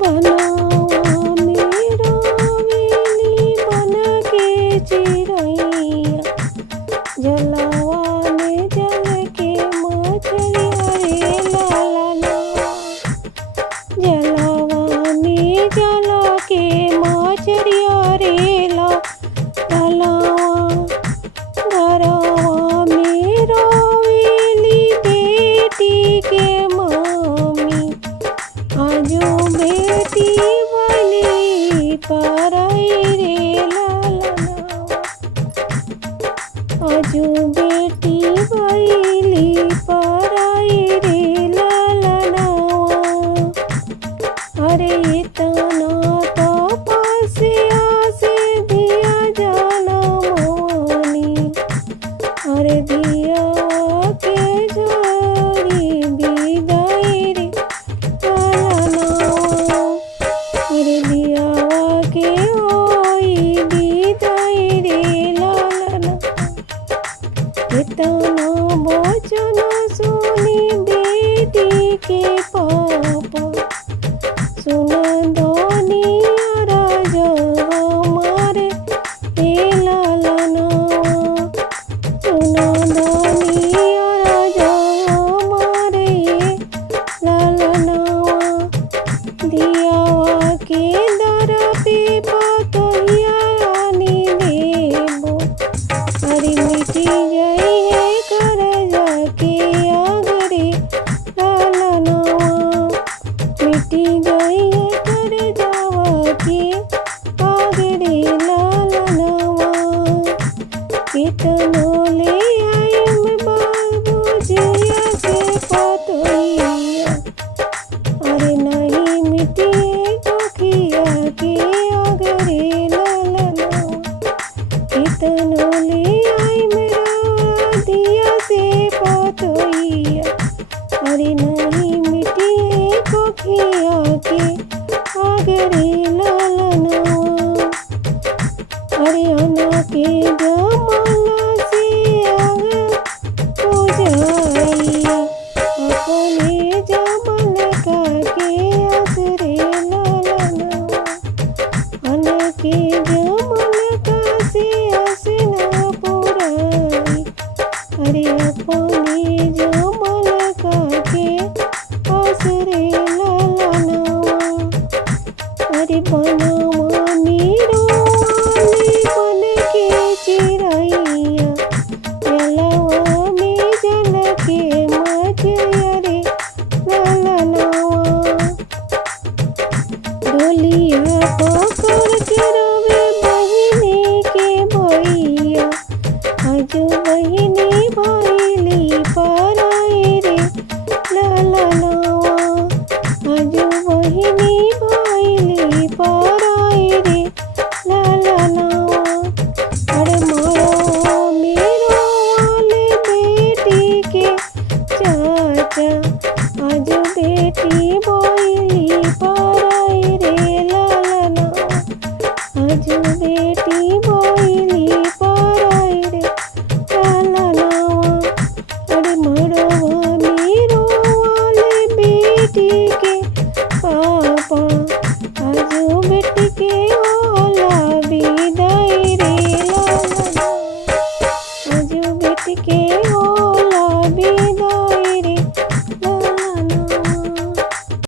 बनावा मेरो वेली बन के चिरैया, जलवा में जल के मछलिया रे लाला, जलवा में जल के मछलिया रे लाला, घरवा में रोवेली बेटी के मम्मी, आजो बेटी वाली पराई रे लाला, आजो बेटी वाली पराई रे लाला। अरे इतना तपस्या से दिया जाना मोनी, अरे दिया के जोड़ी विदाई रे लाला, अरे दिया के होई विदाई रे लाला। इतना वचन सुनी बेटी के पापा, सुन दुनिया राजा हमारे हे लाला, सुन दुनिया राजा हमारे लाला, दिया के दर पे पतोहिया रानी देबो, अरे मिटी जाई है कर जाके आगरे लाला, मिटी जाई है कर जावा के आगरे लाला। कितनो ले आई मैं बाबूजिया के पतोहिया, अरे नहीं मिटी कोखिया के आगरे लाला, कितनो ले आई मेरा दिया से पतोहिया, अरे नहीं मिटी कोखिया के आगरे लाला। अरे अना के जमाला से आग हो जाइया, अपने जमल का के आसरे लाला, अना के जमल का से आसना पुराई, अरे अपने जमल का के आसरे लाला। अरे बनावा मेरो वाली बन के चिरैया, जलवा में जल के मछलिया रे लाला, डोलिया